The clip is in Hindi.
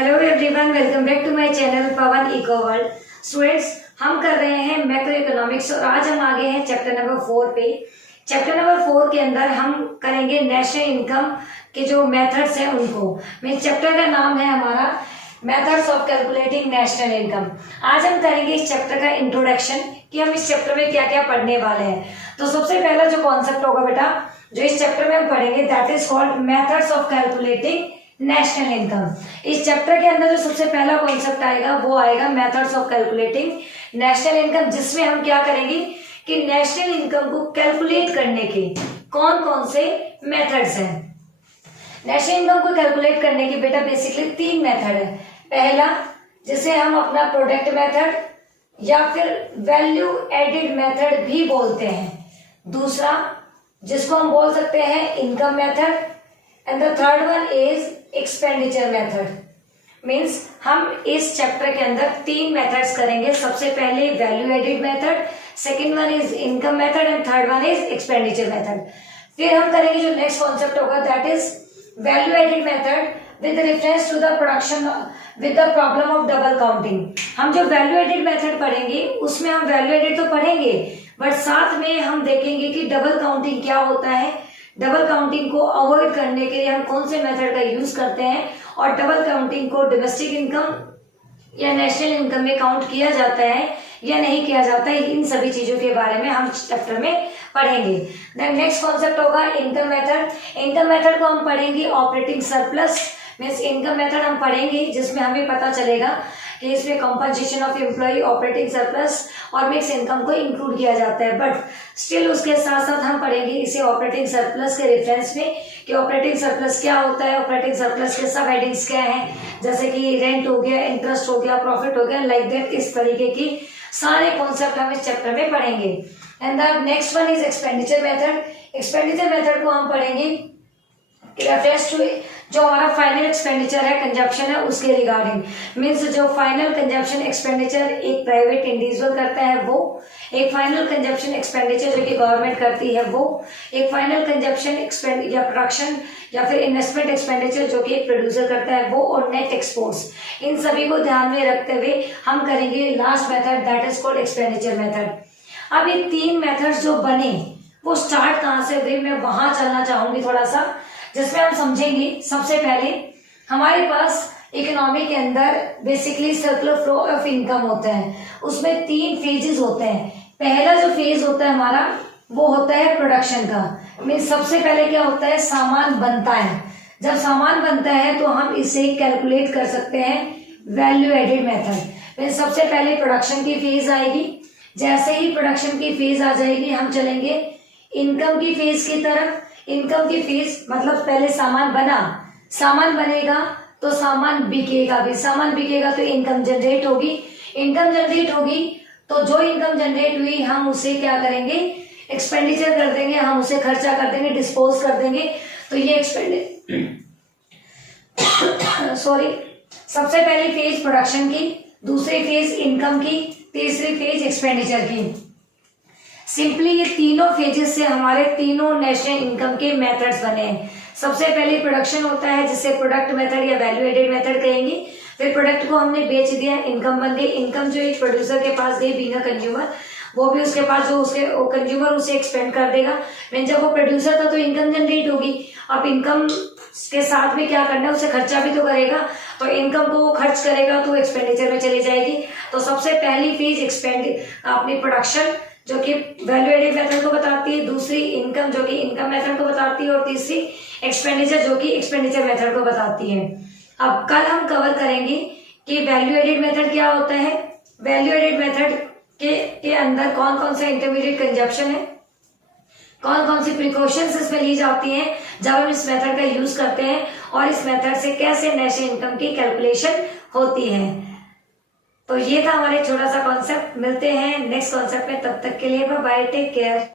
Hello everyone, welcome back to my channel Pawan eco world. Students, हम कर रहे हैं मैक्रो इकोनॉमिक्स और आज हम आगे हैं चैप्टर नंबर 4 पे। चैप्टर नंबर 4 के अंदर हम करेंगे नेशनल इनकम के जो मेथड्स हैं उनको। मेरे चैप्टर का नाम है हमारा methods of calculating national income. आज हम करेंगे इस चैप्टर का इंट्रोडक्शन कि हम इस चैप्टर में क्या क्या पढ़ने वाले हैं। तो सबसे पहला जो कॉन्सेप्ट होगा बेटा, जो इस चैप्टर में हम पढ़ेंगे, that is called methods of calculating national income. इस चैप्टर के अंदर जो सबसे पहला कॉन्सेप्ट आएगा वो आएगा methods of calculating national income, जिसमें हम क्या करेंगे कि नेशनल इनकम को कैलकुलेट करने के कौन कौन से मेथड्स हैं। नेशनल इनकम को कैलकुलेट करने की बेटा बेसिकली 3 मेथड है। पहला, जिसे हम अपना प्रोडक्ट मेथड या फिर वैल्यू एडिड मेथड भी बोलते हैं। दूसरा, जिसको हम बोल सकते हैं income method, and the third one is expenditure method. Means हम इस चैप्टर के अंदर 3 मेथड्स करेंगे। सबसे पहले value added method, second one is income method and third one is expenditure method. फिर हम करेंगे जो नेक्स्ट कॉन्सेप्ट होगा, that is value added method with reference to the production with the problem of double counting. हम जो वैल्यू एडिड मेथड पढ़ेंगे उसमें हम वैल्यू एडिड तो पढ़ेंगे, बट साथ में हम देखेंगे कि डबल काउंटिंग क्या होता है, डबल काउंटिंग को अवॉइड करने के लिए हम कौन से मेथड का यूज करते हैं, और डबल काउंटिंग को डोमेस्टिक इनकम या नेशनल इनकम में काउंट किया जाता है या नहीं किया जाता है। इन सभी चीजों के बारे में हम चैप्टर में पढ़ेंगे। देन नेक्स्ट कॉन्सेप्ट होगा इनकम मेथड। इनकम मेथड को हम पढ़ेंगे operating surplus. Means income method हम पढ़ेंगे जिसमें हमें पता चलेगा कि इसमें compensation of employee, operating surplus और मिक्स इनकम को इंक्लूड किया जाता है। बट स्टिल उसके साथ साथ हम पढ़ेंगे इसे ऑपरेटिंग सरप्लस के रेफरेंस में कि ऑपरेटिंग सरप्लस क्या होता है, ऑपरेटिंग सरप्लस के सब हेडिंग्स क्या हैं, जैसे कि रेंट हो गया, इंटरेस्ट हो गया, प्रॉफिट हो गया, लाइक दैट। इस तरीके की सारे कॉन्सेप्ट हम इस चैप्टर में पढ़ेंगे। And the next one is expenditure method. Expenditure method को हम पढ़ेंगे रेफरेंस टू जो हमारा फाइनल एक्सपेंडिचर है, कंजप्शन है, उसके रिगार्डिंग। मीन्स जो फाइनल कंजप्शन एक्सपेंडिचर एक प्राइवेट इंडिविजुअल करता है वो, एक फाइनल कंजप्शन एक्सपेंडिचर जो कि गवर्नमेंट करती है वो, एक फाइनल कंजप्शन या प्रोडक्शन या फिर इन्वेस्टमेंट एक्सपेंडिचर जो कि एक प्रोड्यूसर करता है वो, और नेट एक्सपोर्ट्स। इन सभी को ध्यान में रखते हुए हम करेंगे last method, that is called expenditure method. अब ये 3 मेथड्स जो बने वो स्टार्ट कहाँ से हुए, मैं वहां चलना चाहूंगी थोड़ा सा, जिसमें हम समझेंगे सबसे पहले हमारे पास इकोनॉमी के अंदर basically circular flow of income होता है। उसमें 3 फेजेस होते हैं। पहला जो फेज होता है हमारा वो होता है प्रोडक्शन का। मीन्स सबसे पहले क्या होता है, सामान बनता है। जब सामान बनता है तो हम इसे कैलकुलेट कर सकते हैं वैल्यू एडिड मेथड। मीन्स सबसे पहले प्रोडक्शन की फेज आएगी। जैसे ही प्रोडक्शन की फेज आ जाएगी हम चलेंगे इनकम की फेज की तरफ। इनकम की फेज मतलब पहले सामान बना, सामान बनेगा तो सामान बिकेगा भी, सामान बिकेगा तो इनकम जनरेट होगी, इनकम जनरेट होगी तो जो इनकम जनरेट हुई हम उसे क्या करेंगे, एक्सपेंडिचर कर देंगे, हम उसे खर्चा कर देंगे, डिस्पोज कर देंगे। तो ये सबसे पहली फेज प्रोडक्शन की, दूसरी फेज इनकम की, तीसरी फेज एक्सपेंडिचर की। सिंपली ये तीनों फेजेस से हमारे तीनों नेशनल इनकम के मेथड्स बने हैं। सबसे पहले प्रोडक्शन होता है जिसे प्रोडक्ट मेथड या वैल्यू एडेड मेथड कहेंगे। फिर प्रोडक्ट को हमने बेच दिया, इनकम बन गई। इनकम जो एक प्रोड्यूसर के पास गई बीइंग अ कंज्यूमर, वो भी उसके पास जो उसके कंज्यूमर उसे एक्सपेंड कर देगा। जब वो प्रोड्यूसर था तो इनकम जनरेट होगी। अब इनकम के साथ में क्या करना है, उसे खर्चा भी तो करेगा, तो इनकम को वो खर्च करेगा तो एक्सपेंडिचर में चली जाएगी। तो सबसे पहली फेज अपनी प्रोडक्शन जो कि वैल्यू एडिड मेथड को बताती है, दूसरी इनकम जो कि इनकम मेथड को बताती है, और तीसरी एक्सपेंडिचर जो कि एक्सपेंडिचर मेथड को बताती है। अब कल हम कवर करेंगे कि वैल्यू एडिड मेथड क्या होता है, वैल्यू एडिड मेथड के अंदर कौन कौन सा इंटरमीडिएट कंजप्शन है, कौन कौन सी प्रिकॉशंस इसमें ली जाती हैं जब हम इस मेथड का यूज करते हैं, और इस मेथड से कैसे नेशनल इनकम की कैलकुलेशन होती है। तो ये था हमारे छोटा सा कॉन्सेप्ट। मिलते हैं नेक्स्ट कॉन्सेप्ट में, तब तक के लिए बाय बाय, टेक केयर।